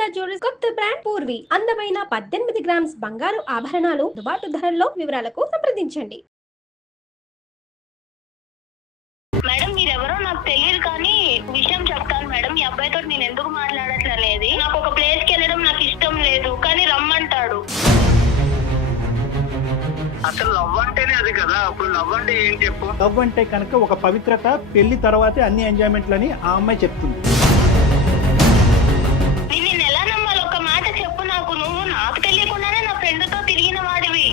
Sharada jewellers కొత్త brand Purvi అందమైన 18 grams బంగారు ఆభరణాలు దుబాటు ధరల్లో. వివరాలకు సంప్రదించండి. మేడం మీరెవరో నాకు తెలియదు కానీ విషయం చెప్తాను మేడం. ఈ అబ్బాయితో నేను ఎందుకు మాట్లాడట్లేదు, నాకు ఒక ప్లేస్ కి వెళ్ళడం నాకు ఇష్టం లేదు కానీ రమ్మంటాడు. అసలు లవ్ అంటేనే అది కదా. అప్పుడు లవ్ అంటే ఏం చెప్పు? లవ్ అంటే కనుక ఒక పవిత్రత, పెళ్లి తర్వాతే అన్ని ఎంజాయ్మెంట్లని ఆ అమ్మాయి చెప్తుంది. నేను ఎలా నమ్మాలి? ఒక మాట చెప్పు నాకు. నువ్వు నాకు తెలియకుండానే నా ఫ్రెండ్ తో తిరిగిన వాడివి.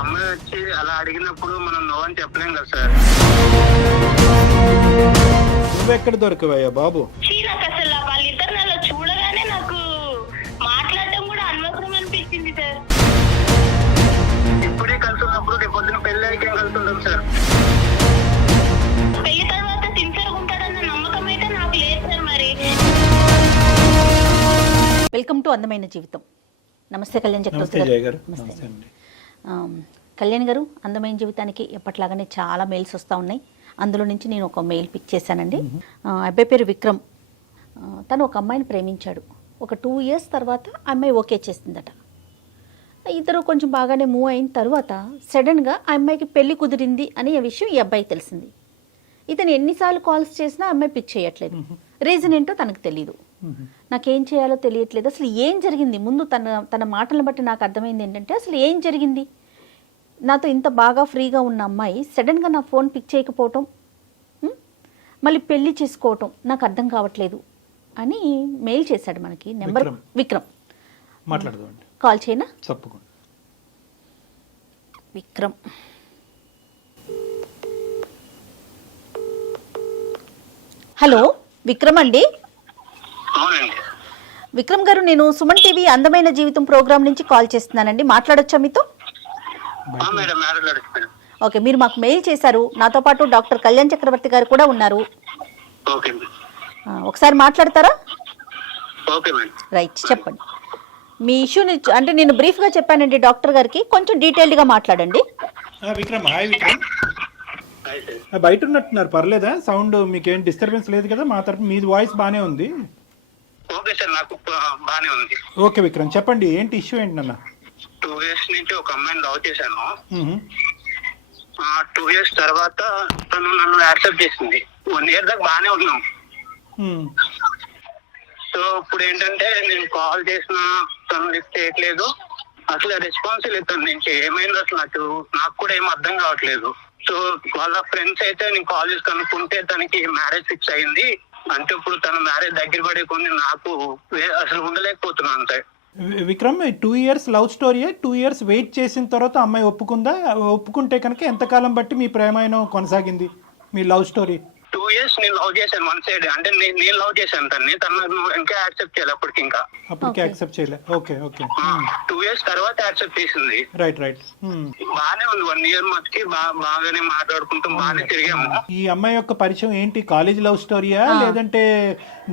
అమ్మాయి వచ్చి అలా అడిగినప్పుడు మనం నో అని చెప్పలేం కదా సార్. నువ్వెక్కడ దొరకవయ్యా బాబు? నాకు అసలు వాళ్ళిద్దరు నాలో చూడగానే నాకు మాట్లాడటం కూడా అనవసరం అనిపించింది సార్. ఇప్పుడే కలుసున్నప్పుడు రేపు పొద్దున పెళ్లి అయ్యాక కలుసుంటాం సార్. పెళ్లి తర్వాత సిన్సియర్ ఉంటాడన్న నమ్మకం అయితే నాకు లేదు సార్. మరి వెల్కమ్ టు అందమైన జీవితం. నమస్తే కళ్యాణ్ చక్రవర్తి నమస్తే జయ గారు. గారు. నమస్తే అండి. కళ్యాణ్ గారు, అందమైన జీవితానికి ఎప్పట్లాగానే చాలా మెయిల్స్ వస్తూ ఉన్నాయి. అందులో నుంచి నేను ఒక మెయిల్ పిక్ చేశానండి. అబ్బాయి పేరు విక్రమ్. తను ఒక అమ్మాయిని ప్రేమించాడు. ఒక 2 years తర్వాత అమ్మాయి ఓకే చేసిందట. ఇద్దరు కొంచెం బాగానే మూవ్ అయిన తర్వాత సడన్గా ఆ అమ్మాయికి పెళ్లి కుదిరింది అనే విషయం ఈ అబ్బాయికి తెలిసింది. ఇతను ఎన్నిసార్లు కాల్స్ చేసినా అమ్మాయి పిక్ చేయట్లేదు. రీజన్ ఏంటో తనకు తెలియదు. నాకేం చేయాలో తెలియట్లేదు. అసలు ఏం జరిగింది? ముందు తన మాటలను బట్టి నాకు అర్థమైంది ఏంటంటే, అసలు ఏం జరిగింది? నాతో ఇంత బాగా ఫ్రీగా ఉన్న అమ్మాయి సడన్గా నా ఫోన్ పిక్ చేయకపోవటం, మళ్ళీ పెళ్లి చేసుకోవటం నాకు అర్థం కావట్లేదు అని మెయిల్ చేశాడు మనకి. నెంబర్ విక్రమ్. మాట్లాడదామండి. కాల్ చేయనా? తప్పకుండా. విక్రమ్. హలో విక్రమ్ అండి. అవునండి. విక్రమ్ గారు, నేను సుమన్ టీవీ అందమైన జీవితం ప్రోగ్రామ్ నుంచి కాల్ చేస్తున్నానండి. మాట్లాడొచ్చా మీతో? మేడం మాట్లాడుతున్నాను. ఓకే, మీరు మాకు మెయిల్ చేశారు. నాతో పాటు డాక్టర్ కళ్యాణ్ చక్రవర్తి గారు కూడా ఉన్నారు. ఓకే ఒకసారి మాట్లాడతారా? Okay madam. రైట్, చెప్పండి మీ ఇష్యూని. అంటే నేను బ్రీఫ్గా చెప్పానండి డాక్టర్ గారికి, కొంచెం డీటెయిల్డ్గా మాట్లాడండి. విక్రమ్, హాయ్ విక్రమ్. బయట ఉన్నట్టున్నారు, పర్లేదా? సౌండ్ మీకేం డిస్టర్బెన్స్ లేదు కదా? మా తరపు మీది వాయిస్ బాగానే ఉంది. ఓకే సార్, నాకు బానే ఉంది. ఓకే విక్రమ్, చెప్పండి ఏంటి ఇష్యూ ఏంటి నాన్న? 2 years నుంచి ఒక అమ్మాయిని లవ్ చేశాను. 2 years తర్వాత తను నన్ను యాక్సెప్ట్ చేసింది. 1 year దాకా బాగానే ఉన్నాం. సో ఇప్పుడు ఏంటంటే నేను కాల్ చేసినా తను లిఫ్ట్ చేయట్లేదు. అసలు రెస్పాన్స్ లేదు తన నుంచి. ఏమైంది అసలు నాకు కూడా ఏం అర్థం కావట్లేదు. సో వాళ్ళ ఫ్రెండ్స్ అయితే నేను కాల్ చేసి కనుక్కుంటే తనకి మ్యారేజ్ ఫిక్స్ అయింది. అంటే ఇప్పుడు తన మ్యారేజ్ దగ్గర పడే కొన్ని నాకు అసలు ఉండలేకపోతున్నాను అంతే. విక్రమ్, 2 years లవ్ స్టోరీయే. 2 years వెయిట్ చేసిన తర్వాత అమ్మాయి ఒప్పుకుందా? ఒప్పుకుంటే కనుక ఎంతకాలం బట్టి మీ ప్రేమాయణం కొనసాగింది, మీ లవ్ స్టోరీ? 2 years నేను లవ్ చేశాను వన్ సైడ్. అంటే నేను లవ్ చేశాను తను ఇంకా యాక్సెప్ట్ చేయాలి. అప్పటికి యాక్సెప్ట్ చేయలే. Okay okay. 2 years తర్వాత యాక్సెప్ట్ చేసింది. Right right. బాగానే ఉంది. 1 year మధ్యకి బాగానే మాట్లాడుకుంటాం, బాగానే తిరిగాము. ఈ అమ్మాయి యొక్క పరిచయం ఏంటి? కాలేజ్ లవ్ స్టోరీయా లేదంటే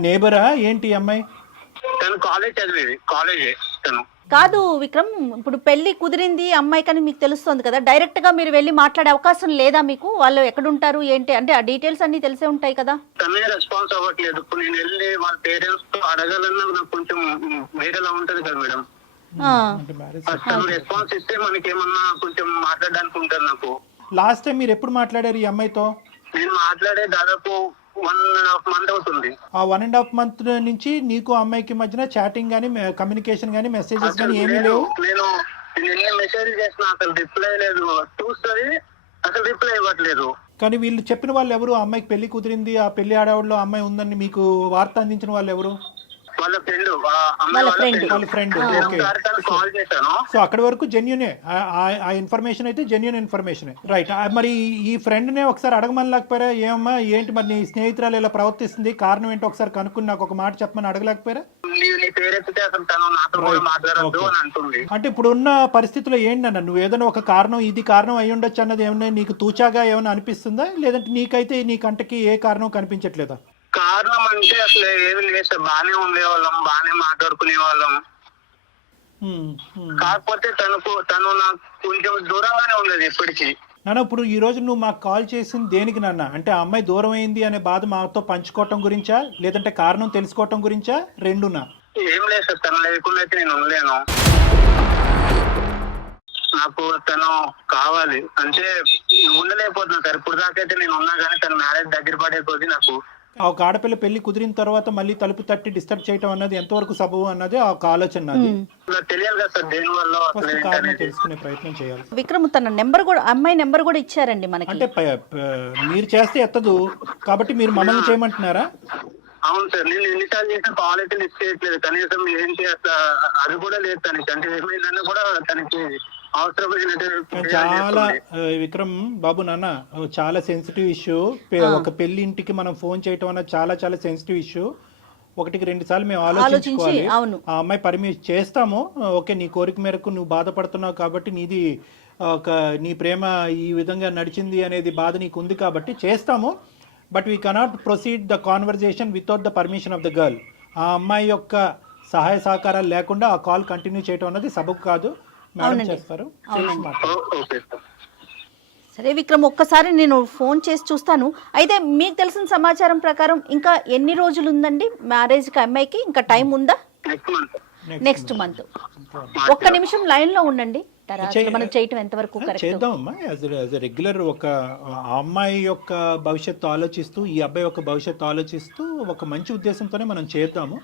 నేబరా ఏంటి? ఈ అమ్మాయి తను కాలేజ్ చదివేది. కాలేజే తను. కాదు విక్రమ్, ఇప్పుడు పెళ్లి కుదిరింది అమ్మాయి కానీ మీకు తెలుస్తుంది కదా, డైరెక్ట్ గా మీరు వెళ్ళి మాట్లాడే అవకాశం లేదా మీకు? వాళ్ళు ఎక్కడుంటారు ఏంటి అంటే ఆ డీటెయిల్స్ అన్ని తెలిసే ఉంటాయి కదా. తనే రెస్పాన్స్ అవ్వట్లేదు. ఇప్పుడు నేను వెళ్ళి వాళ్ళ పేరెంట్స్ తో అడగాలన్నా నాకు కొంచెం వేరేలా ఉంటది కదా మేడం. తను రెస్పాన్స్ ఇస్తే మనకి ఏమన్నా కొంచెం మాట్లాడడానికి ఉంటుంది నాకు. లాస్ట్ టైం మీరు ఎప్పుడు మాట్లాడారు ఈ అమ్మాయితో? నేను మాట్లాడే దాదాపు 1.5 month అవుతుంది. ఆ 1.5 month నుంచి నీకు అమ్మాయికి మధ్యన చాటింగ్ గానీ, కమ్యూనికేషన్ గానీ, మెసేజెస్ గానీ ఏమీ లేవు? నేను ఎన్ని మెసేజ్ చేసినా అసలు రిప్లై లేదు. చూస్తుంది అసలు రిప్లై ఇవ్వట్లేదు. కానీ వీళ్ళు చెప్పిన వాళ్ళు ఎవరు? ఆ అమ్మాయికి పెళ్లి కుదిరింది, ఆ పెళ్లి ఆడవాళ్ళలో అమ్మాయి ఉందని మీకు వార్త అందించిన వాళ్ళు ఎవరు? వాళ్ళ ఫ్రెండ్. వాళ్ళ ఫ్రెండ్. ఓకే. కాల్ చేశాను. సో అక్కడి వరకు జెన్యునే, ఆ ఇన్ఫర్మేషన్ అయితే జెన్యున్ ఇన్ఫర్మేషన్. రైట్. మరి ఈ ఫ్రెండ్ నే ఒకసారి అడగమని లేకపోయారా? ఏమమ్మా ఏంటి మరి నీ స్నేహితురాలు ఇలా ప్రవర్తిస్తుంది, కారణం ఏంటో ఒకసారి కనుక్కుని నాకు ఒక మాట చెప్పమని అడగలేకపోయారా? అంటే ఇప్పుడు ఉన్న పరిస్థితిలో ఏంటన్నా, నువ్వు ఏదైనా ఒక కారణం, ఇది కారణం అయ్యి ఉండొచ్చు అన్నది ఏమన్నా నీకు తూచాగా ఏమైనా అనిపిస్తుందా? లేదంటే నీకైతే నీ కంటకి ఏ కారణం కనిపించట్లేదా? కారణం అంటే అసలు ఏమి లేదు సార్. బాగానే ఉండేవాళ్ళం, బాగానే మాట్లాడుకునే వాళ్ళం. కాకపోతే తను నాకు కొంచెం దూరంగానే ఉండేది ఇప్పటికీ. నాన్న ఇప్పుడు ఈ రోజు నువ్వు మాకు కాల్ చేసింది దేనికి నాన్న? అంటే ఆ అమ్మాయి దూరం అయింది అనే బాధ మాతో పంచుకోవటం గురించా, లేదంటే కారణం తెలుసుకోవటం గురించా, రెండునా? ఏం లేదు సార్, తను లేకుండా అయితే నేను ఉండలేను. నాకు తను కావాలి అంటే ఉండలేకపోతున్నా సార్. ఇప్పుడు దాకా అయితే నేను ఉన్నా కానీ తన మ్యారేజ్ దగ్గర పడే కొద్దీ నాకు ఒక ఆడపిల్ల పెళ్లి కుదిరిన తర్వాత మళ్ళీ తలుపు తట్టి డిస్టర్బ్ చేయటం అన్నది ఎంతవరకు సబబు అన్నది ఒక ఆలోచన నాది. తెలియాలి కదా సార్ దేని వల్ల అసలు ఫస్ట్ కారణం ఏంటనేది. తెలుసుకునే ప్రయత్నం చేయాలి. విక్రమ్ తన నెంబర్ కూడా, అమ్మాయి నెంబర్ కూడా ఇచ్చారండి మనకి. అంటే మీరు చేస్తే ఎత్తదు కాబట్టి మీరు మమ్మల్ని చేయమంటున్నారా? అవును సార్, నేను ఎన్నిసార్లు చేసిన కాల్ అయితే లిస్ట్ చేయట్లేదు. కనీసం ఏంటి అసలు అది కూడా లేదు తనకి. అంటే ఏమైందన్నా కూడా తనకి అవసరమైనట్టు చాలా విక్రమ్ బాబు నాన్న చాలా సెన్సిటివ్ ఇష్యూ. ఒక పెళ్లి ఇంటికి మనం ఫోన్ చేయటం అన్నది చాలా చాలా సెన్సిటివ్ ఇష్యూ. ఒకటికి 2 సార్లు మేము ఆలోచించుకోవాలి. అవును. ఆ అమ్మాయి పర్మిషన్ చేస్తాము, ఓకే నీ కోరిక మేరకు నువ్వు బాధపడుతున్నావు కాబట్టి నీది నీ ప్రేమ ఈ విధంగా నడిచింది అనేది బాధ నీకు ఉంది కాబట్టి చేస్తాము. But we cannot proceed the conversation without the permission of the girl. ఆ అమ్మాయి యొక్క సహాయ సహకారాలు లేకుండా ఆ కాల్ కంటిన్యూ చేయటం అన్నది సబబు కాదు. మేడం చేస్తారు. Okay sir. సరే విక్రమ్, ఒక్కసారి నేను ఫోన్ చేసి చూస్తాను. అయితే మీకు తెలిసిన సమాచారం ప్రకారం ఇంకా ఎన్ని రోజులు ఉందండి మ్యారేజ్కి అమ్మాయికి? ఇంకా టైం ఉందా? Next month. ఒక్క నిమిషం లైన్ లో ఉండండి. మనం చేయటం ఎంతవరకు కరెక్ట్ చేద్దామమ్మా. యాజ్ రెగ్యులర్ ఒక అమ్మాయి యొక్క భవిష్యత్తు ఆలోచిస్తూ ఈ అబ్బాయి యొక్క భవిష్యత్తు ఆలోచిస్తూ ఒక మంచి ఉద్దేశంతోనే మనం చేద్దాము.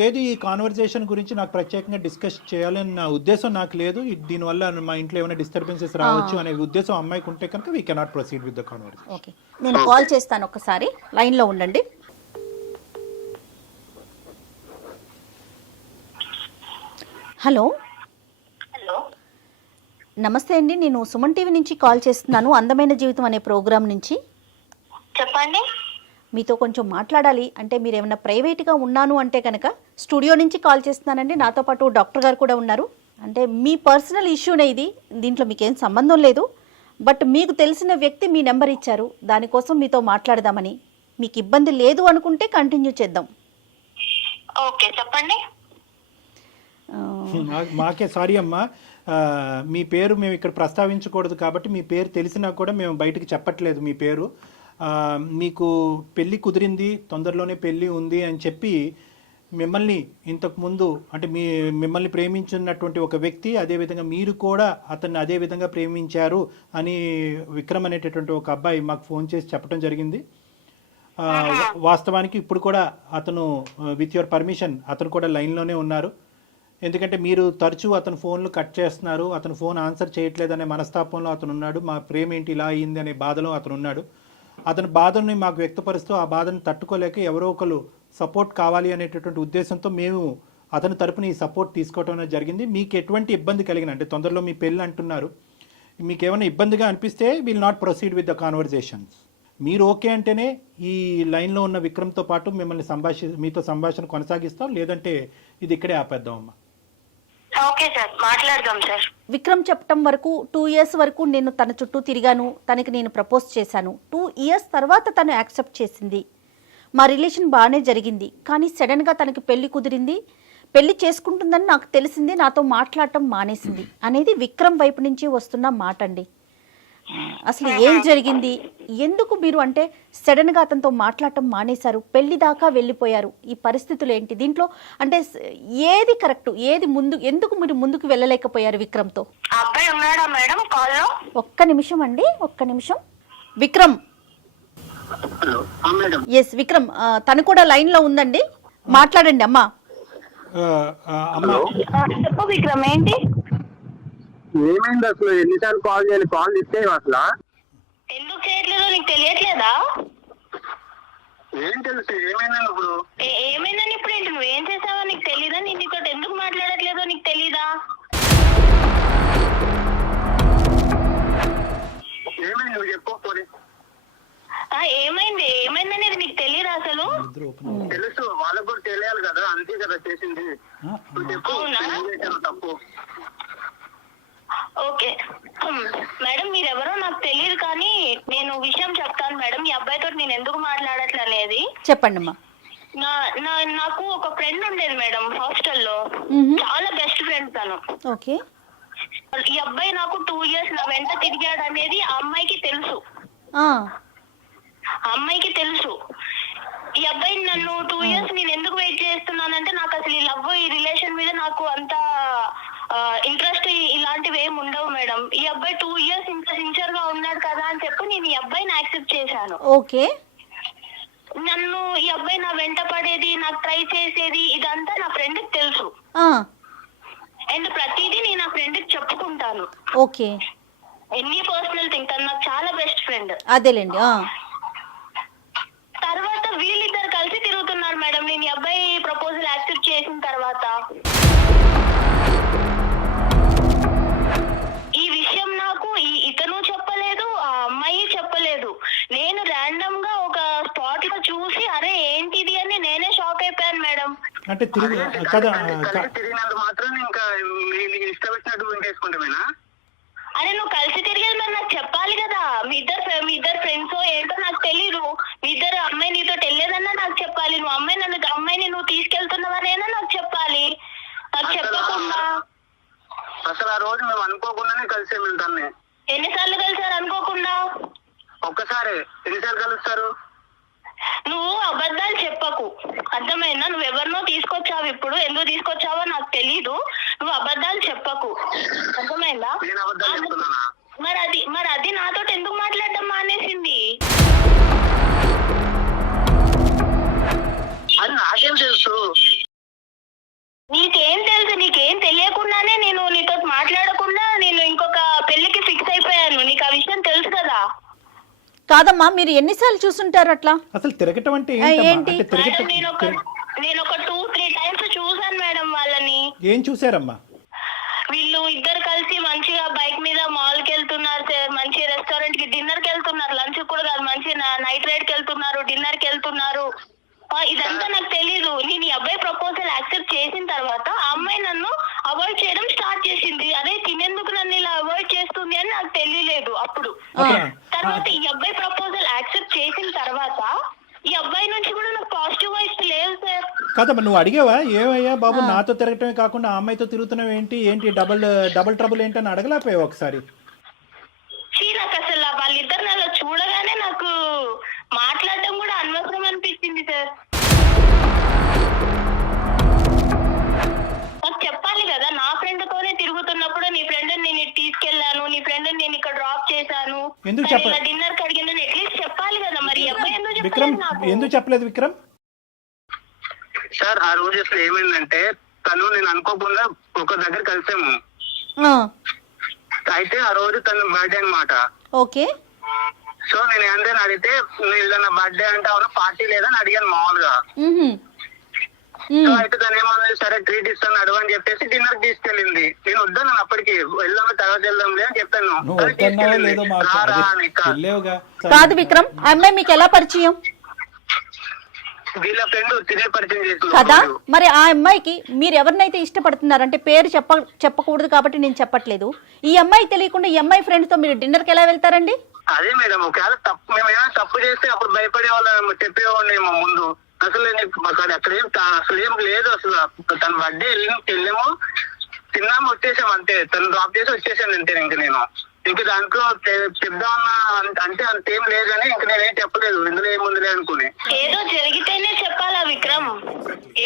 లేదు ఈ కాన్వర్జేషన్ గురించి నాకు ప్రత్యేకంగా డిస్కస్ చేయాలని నా ఉద్దేశం నాకు లేదు. దీనివల్ల మా ఇంట్లో ఏమైనా డిస్టర్బెన్సెస్ రావచ్చు అనే ఉద్దేశం అమ్మాయికి ఉంటే కనుక we cannot proceed with the conversation. Okay, నేను కాల్ చేస్తాను. ఒక్కసారి లైన్ లో ఉండండి. హలో. హలో, నమస్తే అండి, నేను సుమన్ టీవీ నుంచి కాల్ చేస్తున్నాను, అందమైన జీవితం అనే ప్రోగ్రాం నుంచి. చెప్పండి. మీతో కొంచెం మాట్లాడాలి. అంటే మీరు ఏమైనా ప్రైవేట్గా ఉన్నాను అంటే కనుక స్టూడియో నుంచి కాల్ చేస్తున్నానండి. నాతో పాటు డాక్టర్ గారు కూడా ఉన్నారు. అంటే మీ పర్సనల్ ఇష్యూనే ఇది, దీంట్లో మీకేం సంబంధం లేదు. బట్ మీకు తెలిసిన వ్యక్తి మీ నెంబర్ ఇచ్చారు, దానికోసం మీతో మాట్లాడదామని. మీకు ఇబ్బంది లేదు అనుకుంటే కంటిన్యూ చేద్దాం. ఓకే, చెప్పండి. మాకే సారీ అమ్మా, మీ పేరు మేము ఇక్కడ ప్రస్తావించకూడదు కాబట్టి మీ పేరు తెలిసినా కూడా మేము బయటకు చెప్పట్లేదు మీ పేరు. మీకు పెళ్ళి కుదిరింది, తొందరలోనే పెళ్ళి ఉంది అని చెప్పి మిమ్మల్ని ఇంతకుముందు అంటే మిమ్మల్ని ప్రేమించున్నటువంటి ఒక వ్యక్తి, అదేవిధంగా మీరు కూడా అతన్ని అదే విధంగా ప్రేమించారు అని విక్రమ్ అనేటటువంటి ఒక అబ్బాయి మాకు ఫోన్ చేసి చెప్పడం జరిగింది. వాస్తవానికి ఇప్పుడు కూడా అతను విత్ యువర్ పర్మిషన్ అతను కూడా లైన్లోనే ఉన్నారు. ఎందుకంటే మీరు తరచూ అతను ఫోన్లు కట్ చేస్తున్నారు, అతను ఫోన్ ఆన్సర్ చేయట్లేదనే మనస్తాపంలో అతను ఉన్నాడు. మా ప్రేమ ఏంటి ఇలా అయ్యింది అనే బాధలో అతను ఉన్నాడు. అతని బాధని మాకు వ్యక్తపరుస్తూ ఆ బాధను తట్టుకోలేక ఎవరో ఒకరు సపోర్ట్ కావాలి అనేటటువంటి ఉద్దేశంతో మేము అతని తరపున ఈ సపోర్ట్ తీసుకోవడం అనేది జరిగింది. మీకు ఎటువంటి ఇబ్బంది కలిగిన అంటే తొందరలో మీ పెళ్ళి అంటున్నారు, మీకు ఏమైనా ఇబ్బందిగా అనిపిస్తే will not proceed with the conversations. మీరు ఓకే అంటేనే ఈ లైన్లో ఉన్న విక్రమ్తో పాటు మిమ్మల్ని మీతో సంభాషణ కొనసాగిస్తాం, లేదంటే ఇది ఇక్కడే ఆపేద్దాం అమ్మా. ఓకే సార్, మాట్లాడదాం సార్. విక్రమ్ చెప్పటం వరకు 2 years వరకు నేను తన చుట్టూ తిరిగాను, తనకి నేను ప్రపోజ్ చేశాను. 2 years తర్వాత తను యాక్సెప్ట్ చేసింది, మా రిలేషన్ బాగానే జరిగింది. కానీ సడన్గా తనకి పెళ్లి కుదిరింది, పెళ్లి చేసుకుంటుందని నాకు తెలిసింది, నాతో మాట్లాడటం మానేసింది అనేది విక్రమ్ వైపు నుంచి వస్తున్న మాట అండి. అసలు ఏం జరిగింది, ఎందుకు మీరు అంటే సడన్గా అతనితో మాట్లాడటం మానేశారు, పెళ్లి దాకా వెళ్ళిపోయారు, ఈ పరిస్థితులు ఏంటి, దీంట్లో అంటే ఏది కరెక్ట్, ఏది ముందు, ఎందుకు మీరు ముందుకు వెళ్ళలేకపోయారు విక్రమ్తో? అబ్బాయి ఉన్నాడా మేడం కాల్లో? ఒక్క నిమిషం అండి, ఒక్క నిమిషం. విక్రమ్. ఎస్ విక్రమ్, తను కూడా లైన్ లో ఉందండి, మాట్లాడండి అమ్మా. చెప్పు విక్రమ్, ఏంటి? ఏమైంది అసలు? ఎన్నిసార్లు కాల్ చేయాలి? కాల్ లిఫ్ట్ చేయవు అసలు. ఎందుకు చేయట్లేదో నీకు తెలియట్లేదా? ఏం తెలుసు ఏమైందని ఇప్పుడు? ఏమైందని ఇప్పుడు ఏంటి? నువ్వేం చేసావో నీకు తెలీదా? నేను నీతో ఎందుకు మాట్లాడట్లేదో నీకు తెలీదా? ఏమైంది నువ్వు చెప్పకపోతే? ఏమైంది ఏమైందనేది నీకు తెలియదా అసలు? తెలుసు, వాళ్ళకు కూడా తెలియాలి కదా, అంతే కదా చేసింది. నువ్వు చెప్పు, తప్పు. ఓకే మేడం, మీరెవరో నాకు తెలియదు కానీ నేను విషయం చెప్తాను మేడం. ఈ అబ్బాయితో నేను ఎందుకు మాట్లాడట్లనేది చెప్పండి అమ్మా. నాకు ఒక ఫ్రెండ్ ఉండేది మేడం హాస్టల్లో, చాలా బెస్ట్ ఫ్రెండ్ తను. ఓకే. ఈ అబ్బాయి నాకు 2 years నా వెంట తిరిగాడు అనేది ఆ అమ్మాయికి తెలుసు. ఆ, ఆ అమ్మాయికి తెలుసు. ఈ అబ్బాయి నన్ను 2 years నేను ఎందుకు వెయిట్ చేస్తున్నానంటే నాకు అసలు ఈ లవ్ ఈ రిలేషన్ మీద నాకు అంత ఇంట్రెస్ట్ ఇలాంటివి ఏమి ఉండవు మేడం. ఈ అబ్బాయి 2 years ఇంత సిన్సియర్ గా ఉన్నాడు కదా అని చెప్పి నేను ఈ అబ్బాయిని యాక్సెప్ట్ చేశాను. ఓకే. నన్ను ఈ అబ్బాయి నా వెంట పడేది, నాకు ట్రై చేసేది ఇదంతా నా ఫ్రెండ్ కి తెలుసు. అండ్ ప్రతిదీ నేను నా ఫ్రెండ్ కి చెప్పుకుంటాను. ఓకే. ఎన్ని పర్సనల్ థింగ్, తను నాకు చాలా బెస్ట్ ఫ్రెండ్. అదేలేండి. తర్వాత వీళ్ళిద్దరు కలిసి తిరుగుతున్నారు మేడం నేను ఈ అబ్బాయి ప్రపోజల్ యాక్సెప్ట్ చేసిన తర్వాత. ఈ విషయం నాకు ఇతను చెప్పలేదు, ఆ అమ్మాయి చెప్పలేదు. నేను ర్యాండమ్ గా ఒక స్పాట్ లో చూసి అరే ఏంటిది అని నేనే షాక్ అయిపోయాను మేడం. అంటే కదా తిరిగినందుకు మాత్రం ఇంకా ఇష్టం వచ్చినట్టు వేసుకుంటామేనా? అరే నువ్వు కలిసి తిరిగేది మరి నాకు చెప్పాలి కదా. మీ ఇద్దరు ఫ్రెండ్స్ ఏంటో నాకు తెలీదు. మీ ఇద్దరు అమ్మాయి నీతో వెళ్ళేదన్నా నాకు చెప్పాలి. నువ్వు అమ్మాయిని నువ్వు తీసుకెళ్తున్నావనేనా నాకు చెప్పాలి. నాకు చెప్పకుండా అసలు ఆ రోజు మేము అనుకోకుండానే కలిసాము. తన్ని ఎన్నిసార్లు కలిసారు అనుకోకుండా? ఒక్కసారి. ఎన్నిసార్లు కలుస్తారు? నువ్వు అబద్ధాలు చెప్పకు, అర్థమైందా? నువ్వు ఎవరినో తీసుకొచ్చావు, ఇప్పుడు ఎందుకు తీసుకొచ్చావో నాకు తెలీదు. నువ్వు అబద్ధాలు చెప్పకు, అర్థమైందా? నేను అబద్ధాలు చెప్తున్నానా? మరి అది నాతో ఎందుకు మాట్లాడటం మానేసింది? అది నాకేం తెలుసు? నీకేం తెలుసు? నీకేం తెలియకుండానే నేను నీతో మాట్లాడకుండా నేను ఇంకొక పెళ్లికి ఫిక్స్ అయిపోయాను. నీకు ఆ విషయం తెలుసు కదా? కాదమ్మా, మీరు ఎన్నిసార్లు చూసుంటారు అట్లా? అసలు తిరగటం అంటే ఏంటి? నేను ఒక 2-3 times చూసాను మేడం వాళ్ళని. ఏం చూసారమ్మా? వీళ్ళు ఇద్దరు కలిసి మంచిగా బైక్ మీద మాల్ కి వెళ్తున్నారు సార్, మంచి రెస్టారెంట్ కి డిన్నర్ కి వెళ్తున్నారు, లంచ్ కూడా కాదు, మంచి నైట్ రైడ్ కి వెళ్తున్నారు, డిన్నర్ కి వెళ్తున్నారు. ఇదంతా నాకు తెలీదు. నేను ఈ అబ్బాయి ప్రపోజల్ యాక్సెప్ట్ చేసిన తర్వాత ఆ అమ్మాయి నన్ను అవాయిడ్ చేయడం స్టార్ట్ చేసింది. అదే తినేందుకు నన్ను ఇలా అవాయిడ్ చేస్తుంది అని నాకు తెలియలేదు అప్పుడు. తర్వాత ఈ అబ్బాయి ప్రపోజల్ యాక్సెప్ట్ చేసిన తర్వాత ఈ అబ్బాయి నుంచి కూడా నాకు పాజిటివ్ వైబ్స్ లేవు సార్. కాదమ్మా, నువ్వు అడిగావా ఏమయ్యా బాబు నాతో తిరగటమే కాకుండా ఆ అమ్మాయితో తిరుగుతున్నావు ఏంటి డబుల్ ట్రబుల్ ఏంటని అడగలేకపోయావు ఒకసారి? నాకు అసలు వాళ్ళిద్దరు అలా చూడగానే నాకు మాట్లాడటం కూడా అనవసరం అనిపించింది సార్. నాకు చెప్పాలి కదా, నా ఫ్రెండ్ తోనే తిరుగుతున్నప్పుడు నీ ఫ్రెండ్ నేను తీసుకెళ్లాను, నీ ఫ్రెండ్ నేను ఇక్కడ డ్రాప్ చేశాను, డిన్నర్ కి అడిగిందని అట్లీస్ట్ చెప్పాలి కదా. మరి అబ్బాయి ఎందుకు చెప్పలేదు విక్రమ్? సార్ ఆ రోజు అసలు ఏమైందంటే తను నేను అనుకోకుండా ఒక దగ్గర కలిసాము. అయితే ఆ రోజు తను బర్త్డే అన్నమాట. ఓకే. సో నేను ఏంటని అడిగితే ఏదైనా బర్త్డే అంటే అవునా పార్టీ లేదని అడిగాను మామూలుగా. సో అయితే తను ఏమన్నది సరే ట్రీట్ ఇస్తాను అడుగు అని చెప్పేసి డిన్నర్ తీసుకెళ్ళింది. నేను వద్దాను అప్పటికి, వెళ్దాం తర్వాత వెళ్దాంలే అని చెప్పాను. కాదు విక్రమ్, అమ్మాయి మీకు ఎలా పరిచయం? వీళ్ళ ఫ్రెండ్ తినే పరిచయం చేసింది కదా. మరి ఆ అమ్మాయికి మీరు ఎవరినైతే ఇష్టపడుతున్నారంటే పేరు చెప్పకూడదు కాబట్టి నేను చెప్పట్లేదు. ఈ అమ్మాయి తెలియకుండా ఈ అమ్మాయి ఫ్రెండ్ తో మీరు డిన్నర్ కి ఎలా వెళ్తారండి? అదే మేడం, ఒకవేళ మేమేమైనా తప్పు చేస్తే అప్పుడు భయపడే వాళ్ళం చెప్పేవాడినేమో ముందు. అసలు అసలు ఏం లేదు. అసలు తన బర్త్డే వెళ్ళాము, తిన్నాము, వచ్చేసాం అంతే. తను డ్రాప్ చేసి వచ్చేసాను అంతే. ఇంక దాంట్లో చెప్దామన్నా అంటే అంతేం లేదని ఇంక నేనేం చెప్పలేదు, ఇందులో ఏముందిలే అనుకుని. ఏదో జరిగితేనే చెప్పాలా విక్రమ్?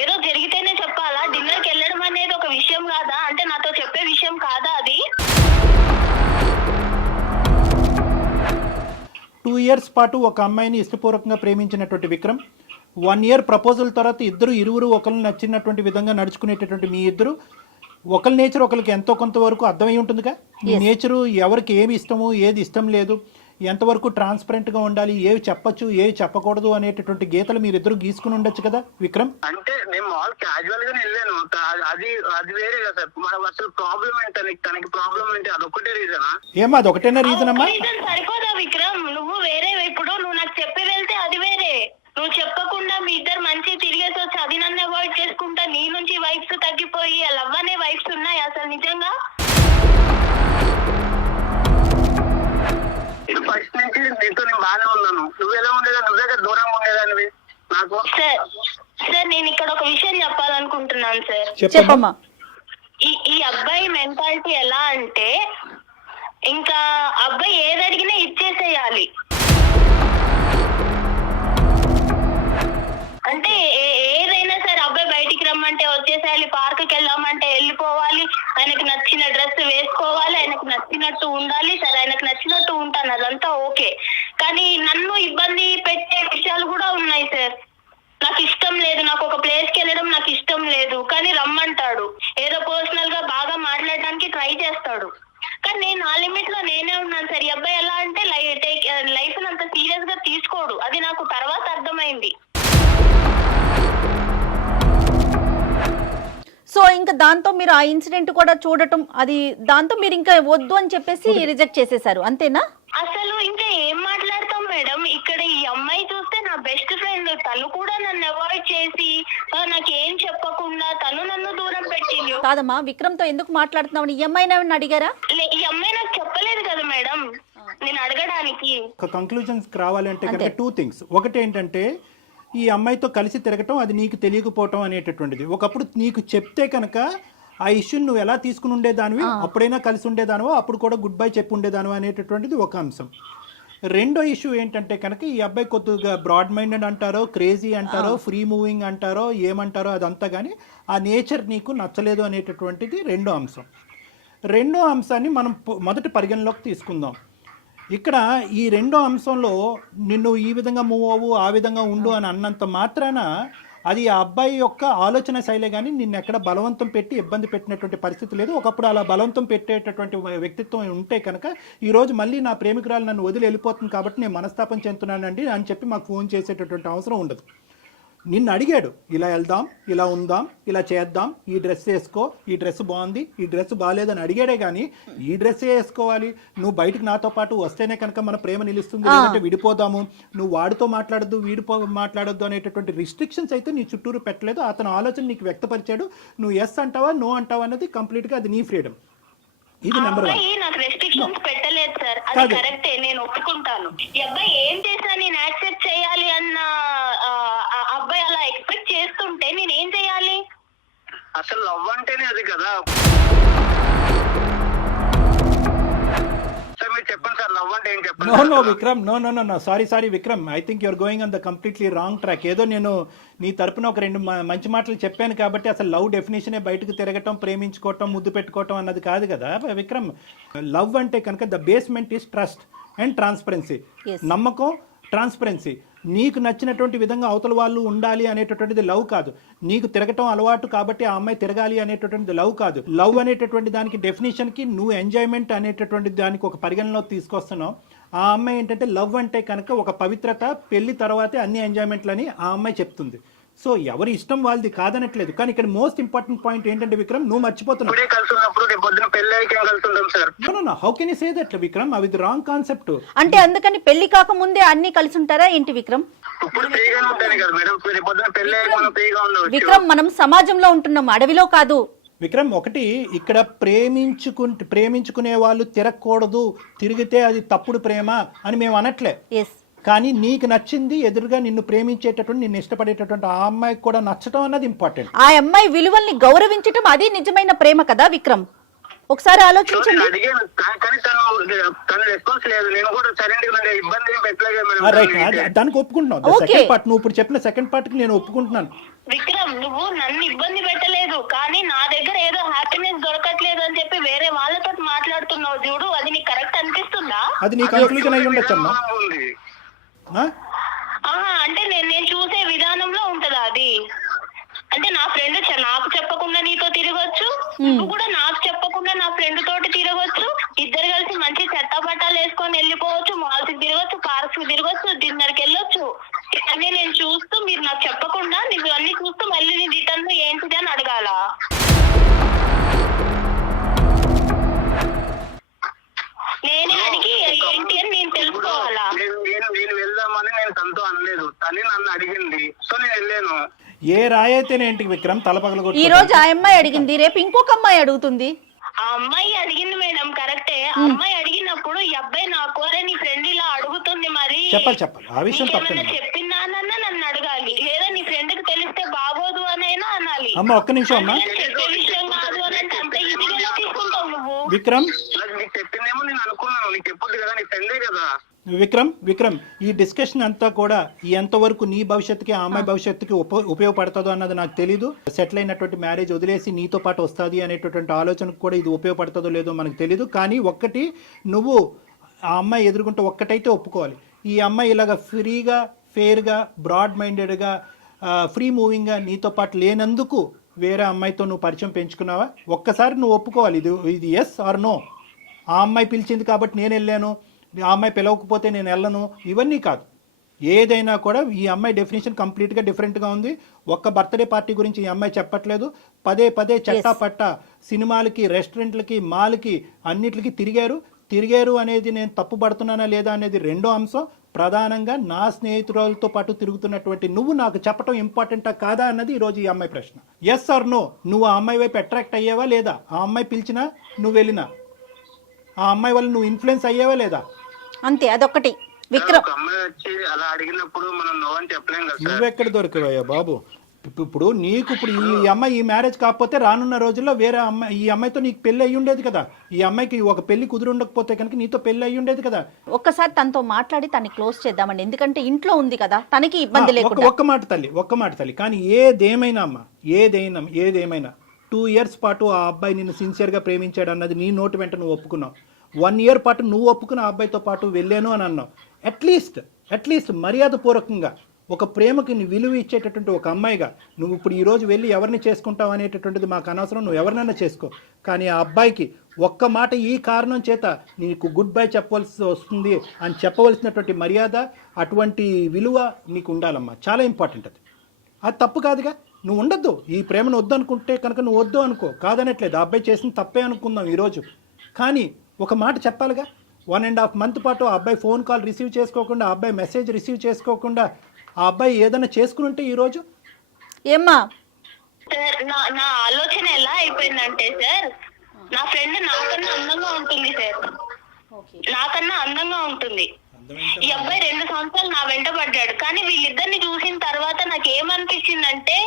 ఏదో జరిగితేనే చెప్పాలా? డిన్నర్ కి వెళ్ళడం అనేది ఒక విషయం కాదా? అంటే నాతో చెప్పే విషయం కాదా అది? 2 years పాటు ఒక అమ్మాయిని ఇష్టపూర్వకంగా ప్రేమించినటువంటి విక్రమ్ 1 year ప్రపోజల్ తర్వాత ఇరువురు ఒకరిని నచ్చినటువంటి విధంగా నడుచుకునేటటువంటి మీ ఇద్దరు ఒకరి నేచర్ ఒకరికి ఎంతో కొంతవరకు అర్థమై ఉంటుందిగా. మీ నేచరు ఎవరికి ఏమి ఇష్టము ఏది ఇష్టం లేదు, ఎంతవరకు ట్రాన్స్పరెంట్గా ఉండాలి, ఏవి చెప్పచ్చు ఏవి చెప్పకూడదు అనేటటువంటి గీతలు మీరిద్దరు గీసుకుని ఉండొచ్చు కదా విక్రమ్. అంటే నేను మాల్ క్యాజువల్ గానే వెళ్ళాను, అది వేరే కదా సార్. మనకు అసలు ప్రాబ్లం ఏంటి, తనకి ప్రాబ్లం ఏంటి, అదొక్కటే రీజనా? ఏమా అదొకటేనా రీజన్ అమ్మా? సరిపోదా విక్రమ్? నువ్వు వేరే, ఇప్పుడు నువ్వు నాకు చెప్పి వెళ్తే అది వేరే, నువ్వు చెప్పకుండా మీ ఇద్దరు మంచి తిరిగేసి వచ్చి అది నన్ను అవాయిడ్ చేసుకుంటా నీ నుంచి వైబ్స్ తగ్గిపోయి లవ్ అనే వైబ్స్ ఉన్నాయి అసలు నిజంగా? ఫస్ట్ నుంచి నీతో నేను బాగానే ఉన్నాను. నువ్వు ఎలా ఉండేదా? నువ్వు దగ్గర దూరంగా ఉండేదానివి నాకు. సార్ నేను ఇక్కడ ఒక విషయం చెప్పాలనుకుంటున్నాను సార్. చెప్పమ్మా. ఈ అబ్బాయి అమ్మాయి మెంటాలిటీ ఎలా అంటే ఇంకా అబ్బాయి ఏది అడిగినా ఇచ్చేసేయాలి. అంటే ఏదైనా సరే అబ్బాయి బయటికి రమ్మంటే వచ్చేసేయాలి, పార్క్కి వెళ్దామంటే వెళ్ళిపోవాలి, ఆయనకు నచ్చిన డ్రెస్ వేసుకోవాలి, ఆయనకు నచ్చినట్టు ఉండాలి. సరే ఆయనకు నచ్చినట్టు ఉంటాను, అదంతా ఓకే. కానీ నన్ను ఇబ్బంది పెట్టే విషయాలు కూడా ఉన్నాయి సార్. నాకు ఇష్టం లేదు, నాకు ఒక ప్లేస్కి వెళ్ళడం నాకు ఇష్టం లేదు, కానీ రమ్మంటాడు. ఏదో పర్సనల్ గా బాగా మాట్లాడడానికి ట్రై చేస్తాడు. కానీ నేను ఆ లిమిట్ లో నేనే ఉన్నాను సార్. ఈ అబ్బాయి ఎలా అంటే లైఫ్ అంత సీరియస్ గా తీసుకోడు. అది నాకు తర్వాత అర్థమైంది. సో ఇంకా దాంతో మీరు ఆ ఇన్సిడెంట్ కూడా చూడటం, అది దాంతో మీరు ఇంకా వద్దు అని చెప్పేసి రిజెక్ట్ చేసేసారు, అంతేనా? అసలు ఇంకా ఏం మాట్లాడతాం మేడం. ఇక్కడ ఈ అమ్మాయి చూస్తే నా బెస్ట్ ఫ్రెండ్, తను కూడా నన్ను అవాయిడ్ చేసి నాకేం చెప్పకుండా తను నన్ను దూరం పెట్టింది. కాదమ్మా, విక్రమ్ తో ఎందుకు మాట్లాడుతున్నావు? ఈ అమ్మాయిని ఏమన్నా అడిగారా? ఈ అమ్మాయి నాకు చెప్పలేదు కదా మేడం నేను అడగడానికి. ఒక కంక్లూజన్స్ రావాలి అంటే కనుక 2 things. ఒకటి ఏంటంటే ఈ అమ్మాయితో కలిసి తిరగటం అది నీకు తెలియకపోవటం అనేటటువంటిది. ఒకప్పుడు నీకు చెప్తే కనుక ఆ ఇష్యూని నువ్వు ఎలా తీసుకుని ఉండేదానివి, అప్పుడైనా కలిసి ఉండేదానివో, అప్పుడు కూడా గుడ్ బై చెప్పి ఉండేదానివో అనేటటువంటిది ఒక అంశం. రెండో ఇష్యూ ఏంటంటే కనుక ఈ అబ్బాయి కొద్దిగా బ్రాడ్ మైండెడ్ అంటారో, క్రేజీ అంటారో, ఫ్రీ మూవింగ్ అంటారో, ఏమంటారో అదంతా, కానీ ఆ నేచర్ నీకు నచ్చలేదు అనేటటువంటిది రెండో అంశం. రెండో అంశాన్ని మనం మొదటి పరిగణలోకి తీసుకుందాం. ఇక్కడ ఈ రెండో అంశంలో నిన్ను ఈ విధంగా మూవ్ అవ్వు, ఆ విధంగా ఉండు అని అన్నంత మాత్రాన అది ఆ అబ్బాయి యొక్క ఆలోచన శైలే, కానీ నిన్ను ఎక్కడ బలవంతం పెట్టి ఇబ్బంది పెట్టినటువంటి పరిస్థితి లేదు. ఒకప్పుడు అలా బలవంతం పెట్టేటటువంటి వ్యక్తిత్వం ఉంటే కనుక ఈరోజు మళ్ళీ నా ప్రేమికురాలు నన్ను వదిలి వెళ్ళిపోతుంది కాబట్టి నేను మనస్తాపం చెందుతున్నానండి అని చెప్పి మాకు ఫోన్ చేసేటటువంటి అవసరం ఉండదు. నిన్ను అడిగాడు, ఇలా వెళ్దాం, ఇలా ఉందాం, ఇలా చేద్దాం, ఈ డ్రెస్ వేసుకో, ఈ డ్రెస్ బాగుంది, ఈ డ్రెస్ బాగాలేదని అడిగాడే కానీ ఈ డ్రెస్ వేసుకోవాలి, నువ్వు బయటకు నాతో పాటు వస్తేనే కనుక మన ప్రేమ నిలుస్తుంది, లేదంటే విడిపోదాము, నువ్వు వాడితో మాట్లాడద్దు, మాట్లాడొద్దు అనేటటువంటి రిస్ట్రిక్షన్స్ అయితే నీ చుట్టూరు పెట్టలేదు. అతను ఆలోచన నీకు వ్యక్తపరిచాడు. నువ్వు ఎస్ అంటావా, నో అంటావా అనేది కంప్లీట్గా అది నీ ఫ్రీడమ్. ఇది నెంబర్ 1. నాకు రెస్ట్రిక్షన్స్ పెట్టలేదు సార్, అది కరెక్టే, నేను ఒప్పుకుంటాను. ఈ అబ్బాయి ఏం చేసినా నేను యాక్సెప్ట్ చేయాలి అన్న అబ్బాయి అలా ఎక్స్పెక్ట్ చేస్తుంటే నేను ఏం చేయాలి? అసలు లవ్ అంటేనే అది కదా సార్. మీరు చెప్పండి సార్, లవ్ అంటే ఏం చెప్పండి. No Vikram, no sorry Vikram, I think you're going on the completely wrong track. ఏదో నేను నీ తరపున ఒక 2 మంచి మాటలు చెప్పాను కాబట్టి అసలు లవ్ డెఫినేషనే బయటకు తిరగటం, ప్రేమించుకోవటం, ముద్దు పెట్టుకోవటం అన్నది కాదు కదా విక్రమ్. లవ్ అంటే కనుక the basement is trust and transparency. నమ్మకం, ట్రాన్స్పరెన్సీ. నీకు నచ్చినటువంటి విధంగా అవతల వాళ్ళు ఉండాలి అనేటటువంటిది లవ్ కాదు. నీకు తిరగటం అలవాటు కాబట్టి ఆ అమ్మాయి తిరగాలి అనేటటువంటిది లవ్ కాదు. లవ్ అనేటటువంటి దానికి డెఫినేషన్కి నువ్వు ఎంజాయ్మెంట్ అనేటటువంటి దానికి ఒక పరిగణలో తీసుకొస్తున్నావు. ఆ అమ్మాయి ఏంటంటే లవ్ అంటే కనుక ఒక పవిత్రత, పెళ్లి తర్వాతే అన్ని ఎంజాయ్మెంట్లని ఆ అమ్మాయి చెప్తుంది. సో ఎవరి ఇష్టం వాళ్ళది కాదనట్లేదు. కానీ ఇక్కడ మోస్ట్ ఇంపార్టెంట్ పాయింట్ ఏంటంటే విక్రమ్, నువ్వు మర్చిపోతున్నావు. How can you say that Vikram? అది రాంగ్ కాన్సెప్ట్. అంటే అందుకని పెళ్లి కాక ముందే అన్ని కలిసి ఉంటారా ఏంటి విక్రమ్? విక్రమ్, మనం సమాజంలో ఉంటున్నాం, అడవిలో కాదు. విక్రమ్, ఒకటి ఇక్కడ ప్రేమించుకునే వాళ్ళు తిరగకూడదు, తిరిగితే అది తప్పుడు ప్రేమ అని మేము అనట్లే. కానీ నీకు నచ్చింది, ఎదురుగా నిన్ను ప్రేమించేటటువంటి, నిన్ను ఇష్టపడేటటువంటి ఆ అమ్మాయికి కూడా నచ్చటం అన్నది ఇంపార్టెంట్. ఆ అమ్మాయి విలువల్ని గౌరవించటం అది నిజమైన ప్రేమ కదా విక్రమ్. ఒకసారి ఆలోచించండి. దానికి ఒప్పుకుంటున్నావు. సెకండ్ పార్ట్ నువ్వు ఇప్పుడు చెప్పిన సెకండ్ పార్ట్ కి నేను ఒప్పుకుంటున్నాను. విక్రమ్, నువ్వు నన్ను ఇబ్బంది పెట్టలేదు, కానీ నా దగ్గర ఏదో హ్యాపీనెస్ దొరకట్లేదు అని చెప్పి వేరే వాళ్ళతో మాట్లాడుతున్నావు చూడు, అది నీకు కరెక్ట్ అనిపిస్తుందా? అది నీ కన్క్లూజన్ అయి ఉండొచ్చమ్మా. అంటే నేను చూసే విధానంలో ఉంటదా అది? అంటే నా ఫ్రెండ్ నాకు చెప్పకుండా నీతో తిరగొచ్చు, నువ్వు కూడా నాకు చెప్పకుండా నా ఫ్రెండ్ తోటి తిరగొచ్చు, ఇద్దరు కలిసి మంచి చెత్త బట్టాలు వేసుకొని వెళ్ళిపోవచ్చు, మాల్స్ కి తిరగొచ్చు, పార్క్స్ కి తిరగొచ్చు, డిన్నర్ కి వెళ్ళొచ్చు. అన్నీ నేను చూస్తూ మీరు నాకు చెప్పకుండా నువ్వు అన్ని చూస్తూ మళ్ళీ నీ రిటర్న్ ఏంటిది అని అడగాల? నేనే అడిగి ఏంటి అని నేను తెలుసుకోవాలా? నేను వెళ్దామని నేను తనతో అనలేదు, తనే నన్ను అడిగింది, సో నేను వెళ్ళాను. ఏ రాయైతేనేంటి విక్రమ్, తలపగల ఈ రోజు ఆ అమ్మాయి అడిగింది, రేపు ఇంకొక అమ్మాయి అడుగుతుంది. ఆ అమ్మాయి అడిగింది మేడం, కరెక్టే. ఆ అమ్మాయి అడిగినప్పుడు ఈ అబ్బాయి నాకు నీ ఫ్రెండ్ ఇలా అడుగుతుంది, మరి చెప్పాలి ఆ విషయం చెప్పిందానన్నా నన్ను అడగాలి, లేదా నీ ఫ్రెండ్ కి తెలిస్తే బాగోదు అనైనా అనాలి. అమ్మ ఒక్క నిమిషం అమ్మా, చెప్పే విషయం కాదు అని అంటే అంత ఈజీగా విక్రమ్ నీకు చెప్పిందేమో నేను అనుకున్నాను, నీకు చెప్పొద్దు కదా, నీ ఫ్రెండే కదా. విక్రమ్ ఈ డిస్కషన్ అంతా కూడా ఎంతవరకు నీ భవిష్యత్తుకి ఆ అమ్మాయి భవిష్యత్తుకి ఉపయోగపడుతుందో అన్నది నాకు తెలీదు. సెటిల్ అయినటువంటి మ్యారేజ్ వదిలేసి నీతో పాటు వస్తుంది అనేటటువంటి ఆలోచనకు కూడా ఇది ఉపయోగపడుతుందో లేదో మనకు తెలీదు. కానీ ఒక్కటి, నువ్వు ఆ అమ్మాయి ఎదుర్కొంటే ఒక్కటైతే ఒప్పుకోవాలి, ఈ అమ్మాయి ఇలాగ ఫ్రీగా, ఫెయిర్గా, బ్రాడ్ మైండెడ్గా, ఫ్రీ మూవింగ్గా నీతో పాటు లేనందుకు వేరే అమ్మాయితో నువ్వు పరిచయం పెంచుకున్నావా? ఒక్కసారి నువ్వు ఒప్పుకోవాలి, ఇది ఎస్ ఆర్ నో. ఆ అమ్మాయి పిలిచింది కాబట్టి నేను వెళ్ళాను, ఆ అమ్మాయి పిలవకపోతే నేను వెళ్ళను, ఇవన్నీ కాదు. ఏదైనా కూడా ఈ అమ్మాయి డెఫినేషన్ కంప్లీట్గా డిఫరెంట్గా ఉంది. ఒక్క బర్త్డే పార్టీ గురించి ఈ అమ్మాయి చెప్పట్లేదు. పదే చట్టా పట్ట సినిమాలకి, రెస్టారెంట్లకి, మాల్కి, అన్నిటికి తిరిగారు అనేది నేను తప్పు పడుతున్నానా లేదా అనేది రెండో అంశం. ప్రధానంగా నా స్నేహితులతో పాటు తిరుగుతున్నటువంటి నువ్వు నాకు చెప్పడం ఇంపార్టెంటా కాదా అన్నది ఈరోజు ఈ అమ్మాయి ప్రశ్న. ఎస్ ఆర్ నో, నువ్వు ఆ అమ్మాయి వైపు అట్రాక్ట్ అయ్యావా లేదా? ఆ అమ్మాయి పిలిచినా నువ్వు వెళ్ళినా ఆ అమ్మాయి వల్ల నువ్వు ఇన్ఫ్లుయెన్స్ అయ్యావా లేదా? అంతే, అదొకటి. విక్రమ్, ఒక అమ్మాయి వచ్చి అలా అడిగినప్పుడు మనం నో అని చెప్పలేం కదా సార్. నువ్వెక్కడ దొరికావయ్యా బాబు? ఇప్పుడు నీకు ఈ అమ్మాయి ఈ మ్యారేజ్ కాకపోతే రానున్న రోజుల్లో వేరే అమ్మాయి, ఈ అమ్మాయితో నీకు పెళ్లి అయ్యి ఉండేది కదా. ఈ అమ్మాయికి ఒక పెళ్లి కుదిరి ఉండకపోతే కనుక నీతో పెళ్లి అయ్యి ఉండేది కదా. ఒక్కసారి తనతో మాట్లాడి తనని క్లోజ్ చేద్దామండి, ఎందుకంటే ఇంట్లో ఉంది కదా, తనకి ఇబ్బంది లేకుండా. ఒక్క మాట తల్లి. కానీ ఏదేమైనా అమ్మా, ఏదేమైనా 2 years పాటు ఆ అబ్బాయి నిన్ను సిన్సియర్గా ప్రేమించాడు అన్నది నీ నోటి వెంట నువ్వు ఒప్పుకున్నావు. 1 year పాటు నువ్వు ఒప్పుకున్న ఆ అబ్బాయితో పాటు వెళ్ళాను అని అన్నావు. అట్లీస్ట్ మర్యాదపూర్వకంగా ఒక ప్రేమకి నీ విలువ ఇచ్చేటటువంటి ఒక అమ్మాయిగా నువ్వు ఇప్పుడు ఈరోజు వెళ్ళి ఎవరిని చేసుకుంటావు అనేటటువంటిది మాకు అనవసరం, నువ్వు ఎవరినైనా చేసుకో. కానీ ఆ అబ్బాయికి ఒక్క మాట ఈ కారణం చేత నీకు గుడ్ బై చెప్పవలసి వస్తుంది అని చెప్పవలసినటువంటి మర్యాద, అటువంటి విలువ నీకు ఉండాలమ్మా. చాలా ఇంపార్టెంట్ అది తప్పు కాదుగా. నువ్వు ఉండొద్దు, ఈ ప్రేమను వద్దు అనుకుంటే కనుక నువ్వు వద్దు అనుకో, కాదనట్లేదు. ఆ అబ్బాయి చేసిన తప్పే అనుకుందాం ఈరోజు. కానీ ఒక మాట చెప్పాలిగా. 1.5 month పాటు ఆ అబ్బాయి ఫోన్ కాల్ రిసీవ్ చేసుకోకుండా, ఆ అబ్బాయి మెసేజ్ రిసీవ్ చేసుకోకుండా ఆ అబ్బాయి ఏదైనా చేసుకుని ఉంటే ఈరోజు ఏమ్మా? సార్ నా ఆలోచన ఎలా అయిపోయిందంటే సార్, నా ఫ్రెండ్ నాకన్నా అందంగా ఉంటుంది సార్, నాకన్నా అందంగా ఉంటుంది. ఈ అబ్బాయి 2 సంవత్సరాలు నా వెంట పడ్డాడు. కానీ వీళ్ళిద్దరిని చూసిన తర్వాత నాకు ఏమనిపించిందంటే,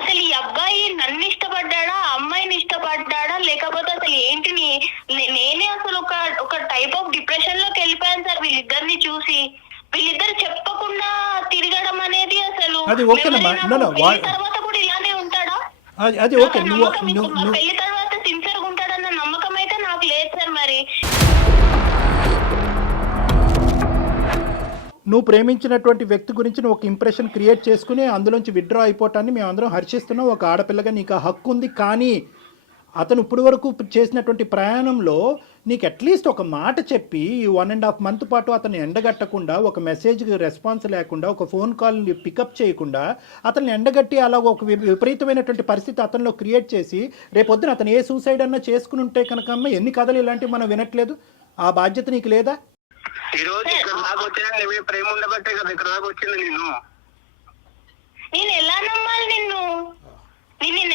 అసలు ఈ అబ్బాయి నన్ను ఇష్టపడ్డాడా, అమ్మాయిని ఇష్టపడ్డాడా, లేకపోతే అసలు ఏంటి, నేనే అసలు ఒక టైప్ ఆఫ్ డిప్రెషన్ లోకి వెళ్ళిపోయాను సార్ వీళ్ళిద్దరిని చూసి. వీళ్ళిద్దరు చెప్పకుండా తిరగడం అనేది అసలు తర్వాత కూడా ఇలానే ఉంటాడా? పెళ్లి తర్వాత సిన్సియర్ గా ఉంటాడన్న నమ్మకం అయితే నాకు లేదు సార్. మరి నువ్వు ప్రేమించినటువంటి వ్యక్తి గురించి నువ్వు ఒక ఇంప్రెషన్ క్రియేట్ చేసుకుని అందులోంచి విత్డ్రా అయిపోవటాన్ని మేము అందరం హర్షిస్తున్నాం. ఒక ఆడపిల్లగా నీకు ఆ హక్కు ఉంది. కానీ అతను ఇప్పటి వరకు చేసినటువంటి ప్రయాణంలో నీకు అట్లీస్ట్ ఒక మాట చెప్పి 1.5 month పాటు అతన్ని ఎండగట్టకుండా, ఒక మెసేజ్కి రెస్పాన్స్ లేకుండా, ఒక ఫోన్ కాల్ని పికప్ చేయకుండా అతన్ని ఎండగట్టి అలా ఒక విపరీతమైనటువంటి పరిస్థితి అతనిలో క్రియేట్ చేసి రేపొద్దున అతను ఏ సూసైడ్ అన్నా చేసుకుని ఉంటే కనుక ఎన్ని కథలు ఇలాంటివి మనం వినట్లేదు. ఆ బాధ్యత నీకు లేదా? ఈ రోజు ఇక్కడ దాకా వచ్చిన ప్రేమ ఉండబట్టే కదా ఇక్కడ దాకా వచ్చింది. నేను ఎలా నమ్మాలి నిన్ను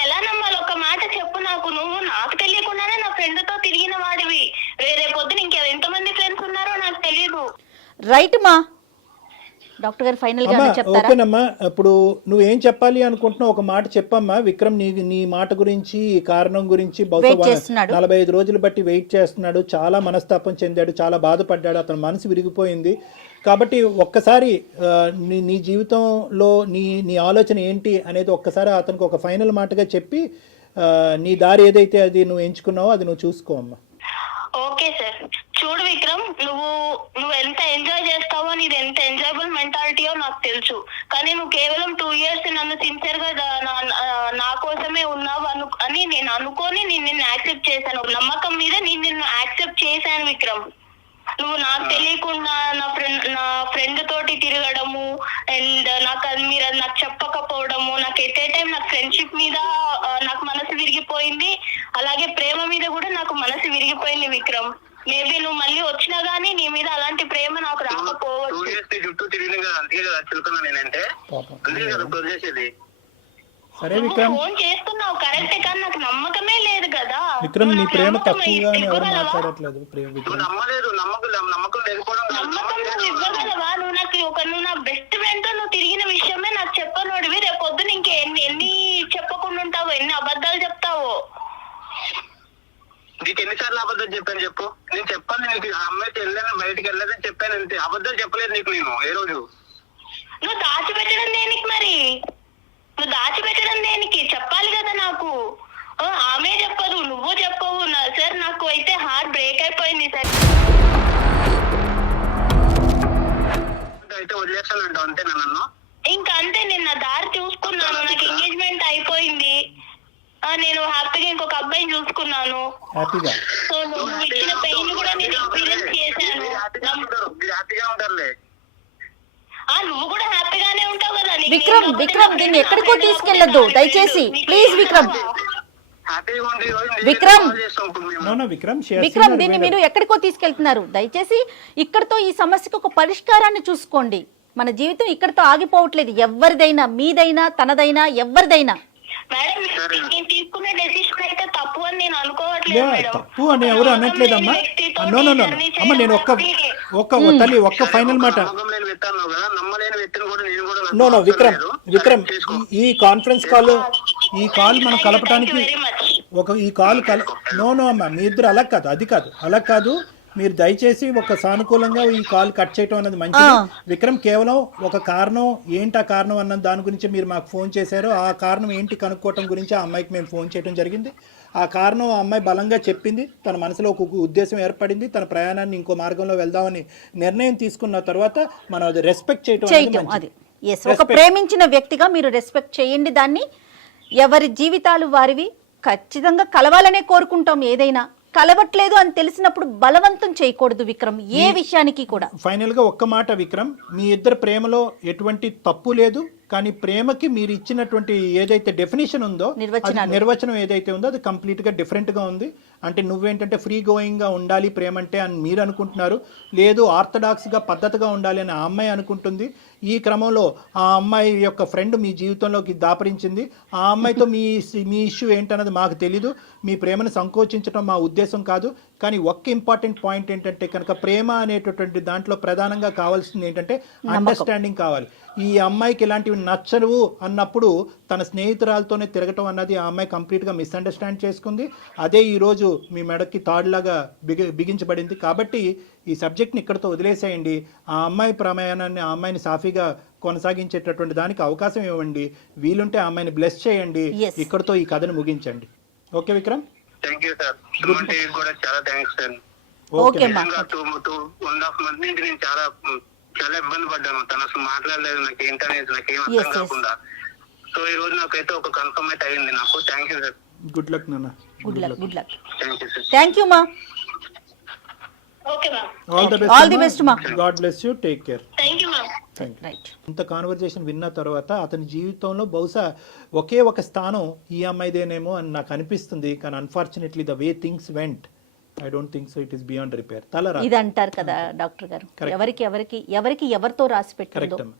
ఎలా నమ్మాలి? ఒక మాట చెప్పు నాకు. నువ్వు నాకు తెలియకుండానే నా ఫ్రెండ్ తో తిరిగిన వాడివి. రేరే పొద్దున ఎంతమంది ఫ్రెండ్స్ ఉన్నారో నాకు తెలియదు. రైట్ మా డాక్టర్ గారు ఫైనల్ గా చెప్తారా? ఓకేనమ్మా, ఇప్పుడు నువ్వేం చెప్పాలి అనుకుంటున్నావు ఒక మాట చెప్పమ్మా. విక్రమ్ నీ మాట గురించి, ఈ కారణం గురించి బహుశా 45 రోజులు బట్టి వెయిట్ చేస్తున్నాడు. చాలా మనస్తాపం చెందాడు, చాలా బాధపడ్డాడు, అతని మనసు విరిగిపోయింది. కాబట్టి ఒక్కసారి నీ జీవితంలో నీ ఆలోచన ఏంటి అనేది ఒక్కసారి అతనికి ఒక ఫైనల్ మాటగా చెప్పి నీ దారి ఏదైతే అది నువ్వు ఎంచుకున్నావో అది నువ్వు చూసుకో అమ్మా. Okay sir. చూడు విక్రమ్, నువ్వు ఎంత ఎంజాయ్ చేస్తావో, నీది ఎంత ఎంజాయబుల్ మెంటాలిటీయో నాకు తెలుసు. కానీ నువ్వు కేవలం 2 years నన్ను సిన్సియర్ గా నా కోసమే ఉన్నావు అని నేను అనుకొని నిన్ను యాక్సెప్ట్ చేశాను. నమ్మకం మీద నిన్ను యాక్సెప్ట్ చేశాను విక్రమ్. నువ్వు నాకు తెలియకుండా నా ఫ్రెండ్ తోటి తిరగడము అండ్ మీరు నాకు చెప్పకపోవడము, నాకు ఎట్ ఏ టైం నాకు ఫ్రెండ్షిప్ మీద నాకు మనసు విరిగిపోయింది, అలాగే ప్రేమ మీద కూడా నాకు మనసు విరిగిపోయింది విక్రమ్. మేబీ నువ్వు మళ్ళీ వచ్చినా గానీ నీ మీద అలాంటి ప్రేమ నాకు రాకపోవచ్చు. ఫోన్ చేస్తున్నావు కరెక్టే, కానీ నాకు నమ్మకమే లేదు కదా. విక్రమ్, నీ ప్రేమ తక్కువగా ఎవరు మాట్లాడట్లేదు. నమ్మకం నువ్వు ఇవ్వగలవా? నువ్వు నా బెస్ట్ ఫ్రెండ్ తో నువ్వు తిరిగిన విషయమే నాకు చెప్పనోడివి. రేపు పొద్దున ఎన్ని చెప్పకుండా ఉంటావో, ఎన్ని అబద్ధాలు చెప్తావో. నీకు ఎన్నిసార్లు అబద్ధాలు చెప్పాను చెప్పు. నేను చెప్పాను నీకు, ఆ అమ్మాయితో వెళ్ళాను, బయటికి వెళ్ళలేదని చెప్పాను అంతే. అబద్ధాలు చెప్పలేదు నీకు నేను ఏ రోజు. నువ్వు దాచిపెట్టడం దేనికి మరి? నువ్వు దాచిపెట్టడం దేనికి? చెప్పాలి కదా నాకు. ఆమె చెప్పదు, నువ్వు చెప్పవు. సార్ నాకు అయితే హార్ట్ బ్రేక్ అయిపోయింది సార్. అయితే వదిలేస్తానంట అంతే నన్ను. ఇంకా అంతే, నేను నా దారి చూసుకున్నాను. నాకు ఎంగేజ్మెంట్ అయిపోయింది. నేను హ్యాపీగా ఇంకొక అబ్బాయిని చూసుకున్నాను. హ్యాపీగా సో నువ్వు ఇచ్చిన పెయిన్ కూడా నేను ఎక్స్పీరియన్స్ చేశాను. హ్యాపీగా ఉంటారులే. నువ్వు కూడా హ్యాపీగానే ఉంటావు కదా. విక్రమ్ విక్రమ్ దీన్ని ఎక్కడికో తీసుకెళ్లొద్దు దయచేసి, ప్లీజ్ విక్రమ్. హ్యాపీగా ఉండి విక్రమ్. విక్రమ్ విక్రమ్ దీన్ని మీరు ఎక్కడికో తీసుకెళ్తున్నారు. దయచేసి ఇక్కడితో ఈ సమస్యకు ఒక పరిష్కారాన్ని చూసుకోండి. మన జీవితం ఇక్కడితో ఆగిపోవట్లేదు. ఎవరిదైనా, మీదైనా, తనదైనా, ఎవరిదైనా. మేడం నేను తీసుకునే డెసిషన్ అయితే తప్పు అని నేను అనుకోవట్లేదు మేడం. తప్పు అని ఎవరు అనట్లేదమ్మా. నో నో నో అమ్మ, నేను ఒక్క తల్లి ఒక్క ఫైనల్ మాట. నో నో విక్రమ్ విక్రమ్ ఈ కాన్ఫరెన్స్ కాల్ మనం కలపడానికి ఈ కాల్ నో నో అమ్మా, మీ ఇద్దరు అలా కాదు, అది కాదు, అలా కాదు. మీరు దయచేసి ఒక సానుకూలంగా ఈ కాల్ కట్ చేయటం అన్నది మంచిది. విక్రమ్ కేవలం ఒక కారణం ఏంటి, ఆ కారణం అన్న దాని గురించి మీరు మాకు ఫోన్ చేశారు. ఆ కారణం ఏంటి కనుక్కోవటం గురించి ఆ అమ్మాయికి మేము ఫోన్ చేయడం జరిగింది. ఆ కారణం ఆ అమ్మాయి బలంగా చెప్పింది. తన మనసులో ఒక ఉద్దేశం ఏర్పడింది. తన ప్రయాణాన్ని ఇంకో మార్గంలో వెళ్దామని నిర్ణయం తీసుకున్న తర్వాత మనం అది రెస్పెక్ట్ చేయటం అది ఒక ప్రేమించిన వ్యక్తిగా మీరు రెస్పెక్ట్ చేయండి దాన్ని. ఎవరి జీవితాలు వారివి. ఖచ్చితంగా కలవాలనే కోరుకుంటాం. ఏదైనా కలవట్లేదు అని తెలిసినప్పుడు బలవంతం చేయకూడదు విక్రమ్, ఏ విషయానికి కూడా. ఫైనల్ గా ఒక్క మాట విక్రమ్, మీ ఇద్దరు ప్రేమలో ఎటువంటి తప్పు లేదు. కానీ ప్రేమకి మీరు ఇచ్చినటువంటి ఏదైతే డెఫినేషన్ ఉందో, నిర్వచనం ఏదైతే ఉందో అది కంప్లీట్ గా డిఫరెంట్ గా ఉంది. అంటే నువ్వేంటంటే ఫ్రీ గోయింగ్ గా ఉండాలి ప్రేమ అంటే అని మీరు అనుకుంటున్నారు. లేదు ఆర్థడాక్స్ గా పద్ధతిగా ఉండాలి అని ఆ అమ్మాయి అనుకుంటుంది. ఈ క్రమంలో ఆ అమ్మాయి యొక్క ఫ్రెండ్ మీ జీవితంలోకి దాపరించింది. ఆ అమ్మాయితో మీ ఇష్యూ ఏంటన్నది మాకు తెలీదు. మీ ప్రేమను సంకోచించడం మా ఉద్దేశం కాదు. కానీ ఒక్క ఇంపార్టెంట్ పాయింట్ ఏంటంటే కనుక ప్రేమ అనేటటువంటి దాంట్లో ప్రధానంగా కావాల్సింది ఏంటంటే అండర్స్టాండింగ్ కావాలి. ఈ అమ్మాయికి ఇలాంటివి నచ్చవు అన్నప్పుడు తన స్నేహితురాలతోనే తిరగటం అన్నది ఆ అమ్మాయి కంప్లీట్గా మిస్అండర్స్టాండ్ చేసుకుంది. అదే ఈరోజు మీ మెడకి తాడులాగా బిగించబడింది. కాబట్టి ఈ సబ్జెక్ట్ని ఇక్కడితో వదిలేసేయండి. ఆ అమ్మాయి ప్రయాణాన్ని, ఆ అమ్మాయిని సాఫీగా కొనసాగించేటటువంటి దానికి అవకాశం ఇవ్వండి. వీలుంటే ఆ అమ్మాయిని బ్లెస్ చేయండి. ఇక్కడితో ఈ కథను ముగించండి. Okay Vikram? Thank you sir. Suman TV కూడా చాలా థ్యాంక్స్ సార్. ఓకే మా 2.5 months నుంచి నేను చాలా ఇబ్బంది పడ్డాను. తను అసలు మాట్లాడలేదు, నాకు ఏంటనేది నాకేం అర్థం కాకుండా. సో ఈ రోజు నాకైతే ఒక కన్ఫర్మ్ అయితే అయింది నాకు. Thank you sir. Good luck నాన్న. Good luck. Good luck. Thank you sir. Thank you మా. Okay ma'am. All the best మా. God bless you. Take care. Thank you ma'am. Right. ఇంత కాన్వర్జేషన్ విన్న తర్వాత అతని జీవితంలో బహుశా ఒకే ఒక స్థానం ఈ అమ్మాయిదేనేమో అని నాకు అనిపిస్తుంది. కానీ unfortunately the way things vent, I don't think so it is beyond repair. ఇది అంటారు కదా డాక్టర్ గారు, ఎవరికి ఎవరితో రాసి పెట్టారు. కరెక్ట్ అమ్మా.